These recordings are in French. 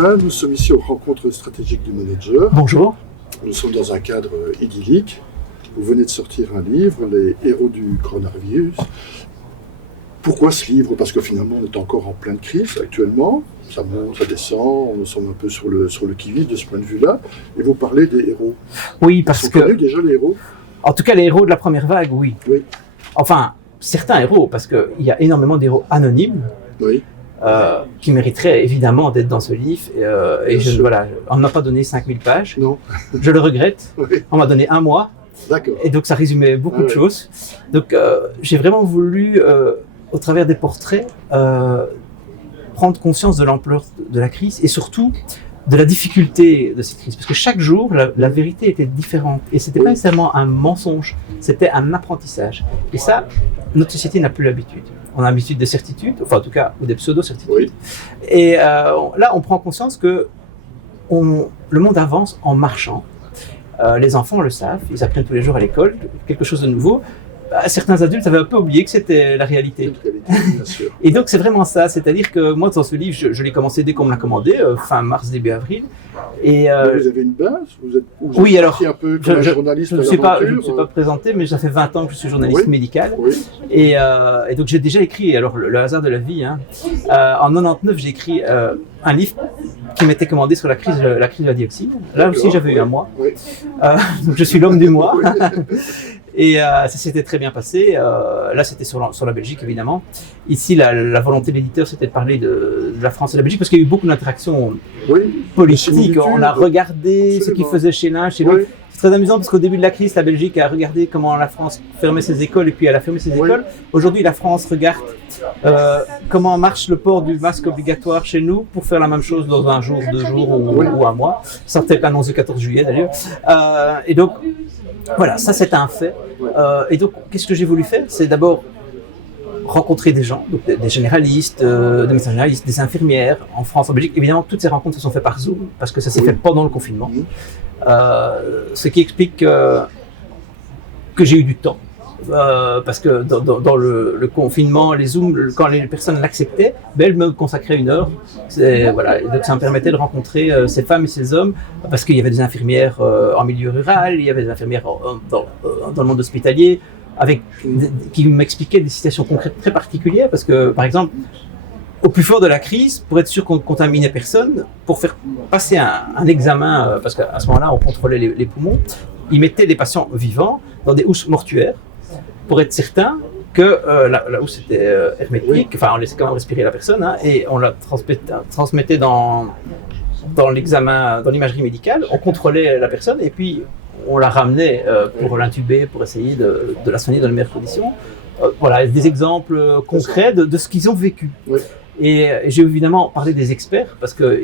Sylvain, nous sommes ici aux rencontres stratégiques du manager. Bonjour. Nous sommes dans un cadre idyllique. Vous venez de sortir un livre, Les héros du coronavirus. Pourquoi ce livre? Parce que finalement, on est encore en pleine crise actuellement. Ça monte, ça descend, nous sommes un peu sur le qui-vive de ce point de vue-là. Et vous parlez des héros. Oui, parce que... connus déjà les héros? En tout cas, les héros de la première vague, oui. Oui. Enfin, certains héros, parce qu'il y a énormément d'héros anonymes. Oui. Qui mériteraient évidemment d'être dans ce livre. Voilà, on ne m'a pas donné 5000 pages. Non. Je le regrette. Oui. On m'a donné un mois. D'accord. Et donc ça résumait beaucoup de choses. Donc j'ai vraiment voulu, au travers des portraits, prendre conscience de l'ampleur de la crise et surtout de la difficulté de cette crise. Parce que chaque jour, la vérité était différente. Et ce n'était pas nécessairement un mensonge, c'était un apprentissage. Et ça, notre société n'a plus l'habitude. On a l'habitude des certitudes, enfin en tout cas, ou des pseudo-certitudes. Oui. Et là, on prend conscience que le monde avance en marchant. Les enfants le savent, ils apprennent tous les jours à l'école quelque chose de nouveau. Certains adultes avaient un peu oublié que c'était la réalité. Bien sûr. Et donc c'est vraiment ça, c'est-à-dire que moi dans ce livre, je l'ai commencé dès qu'on me l'a commandé, fin mars, début avril. Et vous avez une base? Oui, alors un peu comme un journaliste je ne me suis pas présenté, mais ça fait 20 ans que je suis journaliste médical. Oui. Et donc j'ai déjà écrit, alors le hasard de la vie, hein. En 99 j'ai écrit un livre qui m'était commandé sur la crise de la dioxine. Là aussi j'avais eu un mois. Oui. Donc je suis l'homme du mois. Et ça s'était très bien passé. Là, c'était sur la Belgique, évidemment. Ici, la volonté de l'éditeur, c'était de parler de la France et de la Belgique, parce qu'il y a eu beaucoup d'interactions politiques. On a regardé ce qu'ils faisaient chez l'un, chez l'autre. C'est très amusant, parce qu'au début de la crise, la Belgique a regardé comment la France fermait ses écoles, et puis elle a fermé ses écoles. Aujourd'hui, la France regarde comment marche le port du masque obligatoire chez nous, pour faire la même chose dans un jour, 2 jours ou un mois. Ça peut-être l'annonce du 14 juillet, d'ailleurs. Et donc, voilà, ça c'est un fait. Et donc, qu'est-ce que j'ai voulu faire? C'est d'abord rencontrer des gens, donc des généralistes, des médecins généralistes, des infirmières en France, en Belgique. Évidemment, toutes ces rencontres se sont faites par Zoom, parce que ça s'est fait pendant le confinement. Ce qui explique que j'ai eu du temps. Parce que dans le confinement, les Zooms, quand les personnes l'acceptaient, elles me consacraient 1 heure. Voilà, donc ça me permettait de rencontrer ces femmes et ces hommes, parce qu'il y avait des infirmières en milieu rural, il y avait des infirmières dans le monde hospitalier, qui m'expliquaient des situations concrètes très particulières, parce que, par exemple, au plus fort de la crise, pour être sûr qu'on ne contaminait personne, pour faire passer un examen, parce qu'à ce moment-là, on contrôlait les poumons, ils mettaient les patients vivants dans des housses mortuaires, pour être certain que la housse était hermétique, enfin on laissait quand même respirer la personne, hein, et on la transmettait dans l'examen, dans l'imagerie médicale, on contrôlait la personne et puis on la ramenait pour l'intuber, pour essayer de la soigner dans les meilleures conditions. Voilà, des exemples concrets de ce qu'ils ont vécu. Oui. Et j'ai évidemment parlé des experts, parce que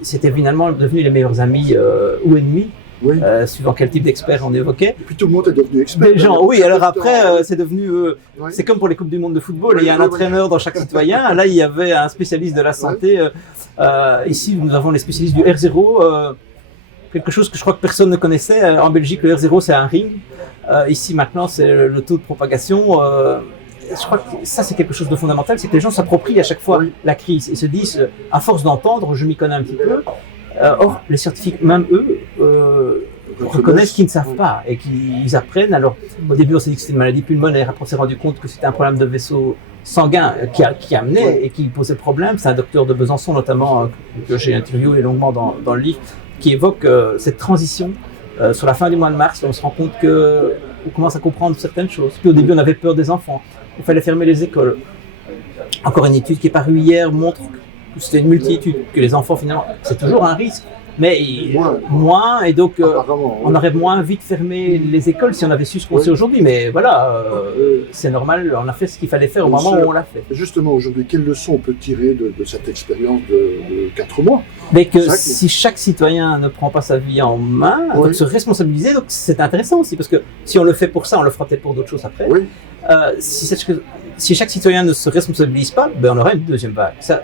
c'était finalement devenu les meilleurs amis ou ennemis. Oui. Suivant quel type d'expert on évoquait. Et puis tout le monde est devenu expert. Oui, alors après, c'est devenu... C'est comme pour les Coupes du Monde de football, il y a un entraîneur dans chaque citoyen. Là, il y avait un spécialiste de la santé. Ici, nous avons les spécialistes du R0, quelque chose que je crois que personne ne connaissait. En Belgique, le R0, c'est un ring. Ici, maintenant, c'est le taux de propagation. Je crois que ça, c'est quelque chose de fondamental, c'est que les gens s'approprient à chaque fois la crise et se disent, à force d'entendre, je m'y connais un petit peu. Or, les scientifiques, même eux, reconnaissent qu'ils ne savent pas et qu'ils apprennent. Alors, au début, on s'est dit que c'était une maladie pulmonaire. Après, on s'est rendu compte que c'était un problème de vaisseau sanguin qui amenait et qui posait problème. C'est un docteur de Besançon, notamment, que j'ai interviewé longuement dans le livre, qui évoque cette transition sur la fin du mois de mars. On se rend compte qu'on commence à comprendre certaines choses. Puis, au début, on avait peur des enfants. Il fallait fermer les écoles. Encore une étude qui est parue hier montre que c'était une multitude, que les enfants finalement, c'est toujours un risque, mais moins et donc on aurait moins vite fermé les écoles si on avait su ce qu'on sait aujourd'hui, mais voilà, c'est normal, on a fait ce qu'il fallait faire au moment où on l'a fait. Justement, aujourd'hui, quelle leçon on peut tirer de cette expérience de 4 mois? Mais que si chaque citoyen ne prend pas sa vie en main, donc se responsabiliser, donc c'est intéressant aussi, parce que si on le fait pour ça, on le fera peut-être pour d'autres choses après. Si chaque citoyen ne se responsabilise pas, on aura une deuxième vague. Ça,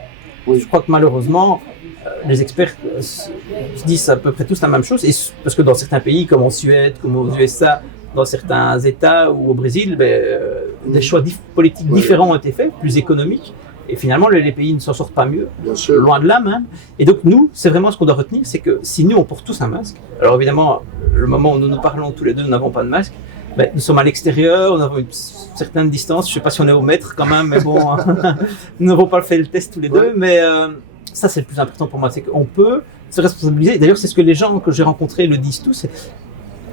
je crois que malheureusement, les experts se disent à peu près tous la même chose, parce que dans certains pays, comme en Suède, comme aux USA, dans certains États ou au Brésil, des choix politiques différents ont été faits, plus économiques, Et finalement, les pays ne s'en sortent pas mieux, bien sûr. Loin de là même. Et donc nous, c'est vraiment ce qu'on doit retenir, c'est que si nous, on porte tous un masque, alors évidemment, le moment où nous nous parlons tous les deux, nous n'avons pas de masque, ben, nous sommes à l'extérieur, nous avons une certaine distance, je ne sais pas si on est au mètre quand même, mais bon, nous n'avons pas fait le test tous les deux, mais ça c'est le plus important pour moi, c'est qu'on peut se responsabiliser. D'ailleurs, c'est ce que les gens que j'ai rencontrés le disent tous.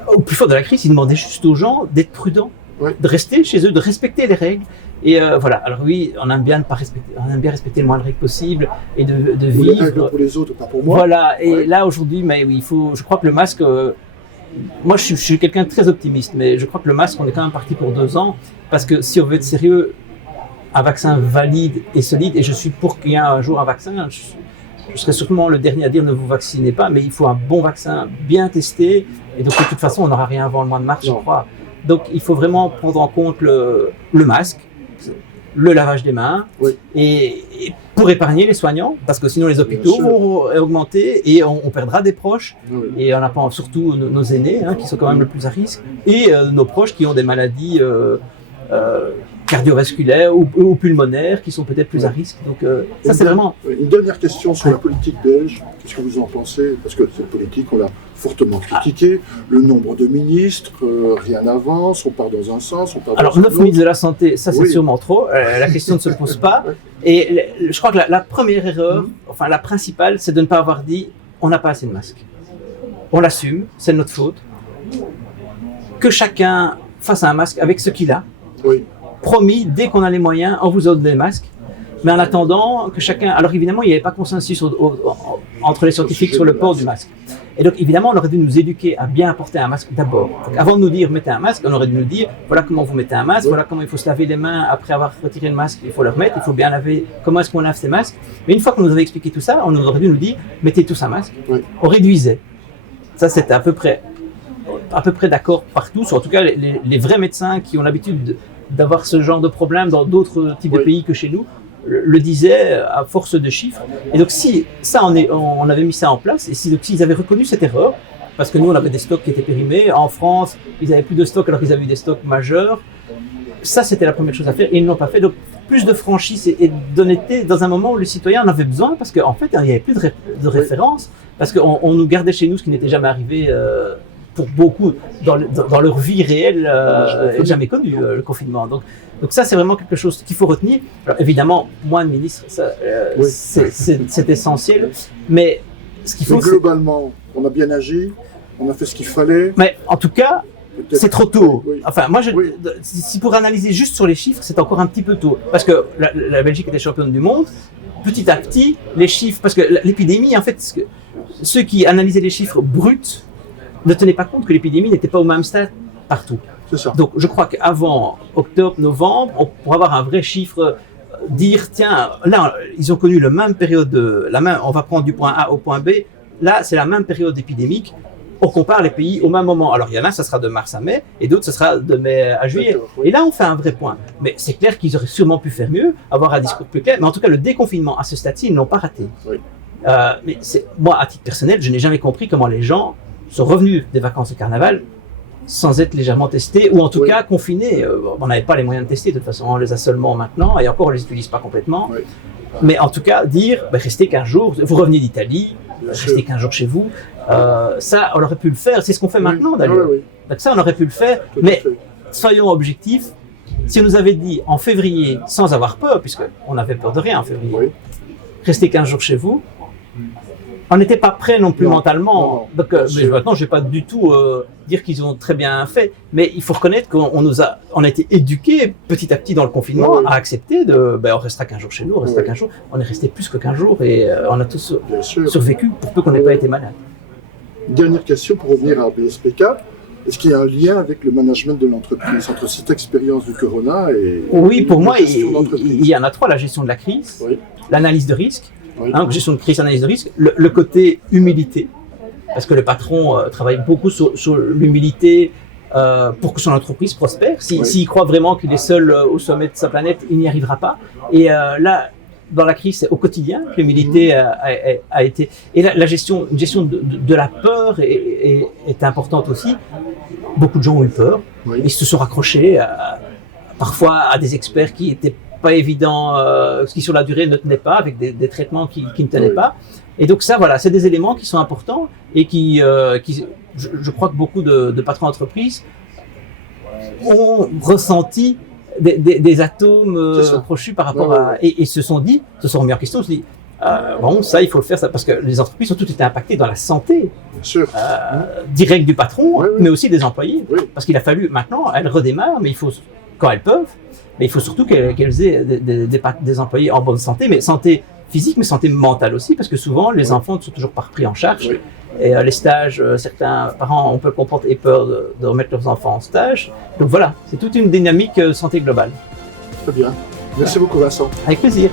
Au plus fort de la crise, ils demandaient juste aux gens d'être prudents, de rester chez eux, de respecter les règles. Et voilà. Alors oui, on aime bien respecter le moins de règles possible et de vivre. Les règles pour les autres, pas pour moi. Voilà. Et là aujourd'hui, mais oui, je crois que le masque. Moi, je suis quelqu'un de très optimiste, mais je crois que le masque, on est quand même parti pour 2 ans, parce que si on veut être sérieux, un vaccin valide et solide, et je suis pour qu'il y ait un jour un vaccin. Je serai sûrement le dernier à dire ne vous vaccinez pas, mais il faut un bon vaccin bien testé. Et donc, de toute façon, on n'aura rien avant le mois de mars, je crois. Donc, il faut vraiment prendre en compte le masque, le lavage des mains, et pour épargner les soignants, parce que sinon les hôpitaux vont augmenter et on perdra des proches. Et on n'a pas surtout nos aînés, qui sont quand même le plus à risque, et nos proches qui ont des maladies cardiovasculaires ou pulmonaires qui sont peut-être plus à risque. Donc ça c'est vraiment... Une dernière question sur la politique belge. Qu'est-ce que vous en pensez? Parce que cette politique, on l'a fortement critiquée. Le nombre de ministres, rien n'avance, on part dans un sens, on part dans un autre. Alors 9 ministres de la Santé, ça c'est sûrement trop. La question ne se pose pas. Et je crois que la première erreur, enfin la principale, c'est de ne pas avoir dit on n'a pas assez de masques. On l'assume, c'est de notre faute. Que chacun fasse un masque avec ce qu'il a. Promis, dès qu'on a les moyens, on vous donne des masques. Mais en attendant, que chacun... Alors évidemment, il n'y avait pas consensus entre les scientifiques sur le port du masque. Et donc évidemment, on aurait dû nous éduquer à bien porter un masque d'abord. Donc, avant de nous dire mettez un masque, on aurait dû nous dire voilà comment vous mettez un masque, voilà comment il faut se laver les mains après avoir retiré le masque, il faut le remettre, il faut bien laver, comment est-ce qu'on lave ces masques. Mais une fois qu'on nous avait expliqué tout ça, on aurait dû nous dire mettez tous un masque. On réduisait. Ça c'était à peu près d'accord partout, en tout cas les vrais médecins qui ont l'habitude d'avoir ce genre de problème dans d'autres types de pays que chez nous, le disaient à force de chiffres. Et donc si ça on avait mis ça en place, et s'ils avaient reconnu cette erreur, parce que nous on avait des stocks qui étaient périmés, en France ils n'avaient plus de stocks alors qu'ils avaient eu des stocks majeurs, ça c'était la première chose à faire et ils ne l'ont pas fait. Donc plus de franchise et d'honnêteté dans un moment où les citoyens en avaient besoin, parce qu'en fait il n'y avait plus de référence, parce qu'on nous gardait chez nous, ce qui n'était jamais arrivé pour beaucoup dans leur vie réelle, jamais connu le confinement. Donc ça, c'est vraiment quelque chose qu'il faut retenir. Alors, évidemment, moins de ministres, c'est essentiel. Mais ce qu'il faut... Globalement, on a bien agi, on a fait ce qu'il fallait. Mais en tout cas, c'est trop tôt. Enfin, moi, si pour analyser juste sur les chiffres, c'est encore un petit peu tôt. Parce que la Belgique était championne du monde. Petit à petit, les chiffres... Parce que l'épidémie, en fait, ceux qui analysaient les chiffres bruts ne tenaient pas compte que l'épidémie n'était pas au même stade partout. C'est ça. Donc je crois qu'avant octobre, novembre, on pourra avoir un vrai chiffre, dire tiens, là ils ont connu la même période, on va prendre du point A au point B, là c'est la même période épidémique, on compare les pays au même moment. Alors il y en a, ça sera de mars à mai, et d'autres, ça sera de mai à juillet. Et là on fait un vrai point. Mais c'est clair qu'ils auraient sûrement pu faire mieux, avoir un discours plus clair, mais en tout cas le déconfinement à ce stade-ci, ils ne l'ont pas raté. Mais moi, à titre personnel, je n'ai jamais compris comment les gens sont revenus des vacances de carnaval sans être légèrement testés, ou en tout cas confinés. On n'avait pas les moyens de tester, de toute façon on les a seulement maintenant, et encore on ne les utilise pas complètement. Mais en tout cas, dire, restez 15 jours, vous revenez d'Italie, restez 15 jours chez vous, ça on aurait pu le faire, c'est ce qu'on fait maintenant d'ailleurs. Donc ça on aurait pu le faire, mais soyons objectifs, si on nous avait dit en février, sans avoir peur, puisqu'on n'avait peur de rien en février, restez 15 jours chez vous, on n'était pas prêts non plus mentalement. Donc, mais maintenant, je ne vais pas du tout dire qu'ils ont très bien fait, mais il faut reconnaître qu'on a été éduqués petit à petit dans le confinement à accepter on restera 15 jours chez nous, on restera 15 jours. On est resté plus que 15 jours et on a tous survécu pour peu qu'on n'ait pas été malade. Dernière question pour revenir à BSPK. Est-ce qu'il y a un lien avec le management de l'entreprise, entre cette expérience du Corona et... Oui, pour moi, il y en a 3. La gestion de la crise, l'analyse de risque, gestion de crise, analyse de risque, le côté humilité, parce que le patron travaille beaucoup sur l'humilité pour que son entreprise prospère. S'il croit vraiment qu'il est seul au sommet de sa planète, il n'y arrivera pas. Et là, dans la crise, c'est au quotidien que l'humilité a été... Et une gestion de la peur est importante aussi. Beaucoup de gens ont eu peur. Ils se sont raccrochés parfois à des experts qui n'étaient pas évident, ce qui sur la durée ne tenait pas, avec des traitements qui ne tenaient pas. Et donc ça, voilà, c'est des éléments qui sont importants et je crois que beaucoup de patrons d'entreprise ont ressenti des atomes crochus par rapport à... Et se sont remis en question, se dit, bon, ça, il faut le faire, ça, parce que les entreprises ont toutes été impactées dans la santé directe du patron, mais aussi des employés. Parce qu'il a fallu, maintenant, elles redémarrent, mais il faut, quand elles peuvent, mais il faut surtout qu'elles aient des employés en bonne santé, mais santé physique, mais santé mentale aussi, parce que souvent, les enfants ne sont toujours pas repris en charge. Et les stages, certains parents ont peur de remettre leurs enfants en stage. Donc voilà, c'est toute une dynamique santé globale. Très bien. Merci beaucoup, Vincent. Avec plaisir.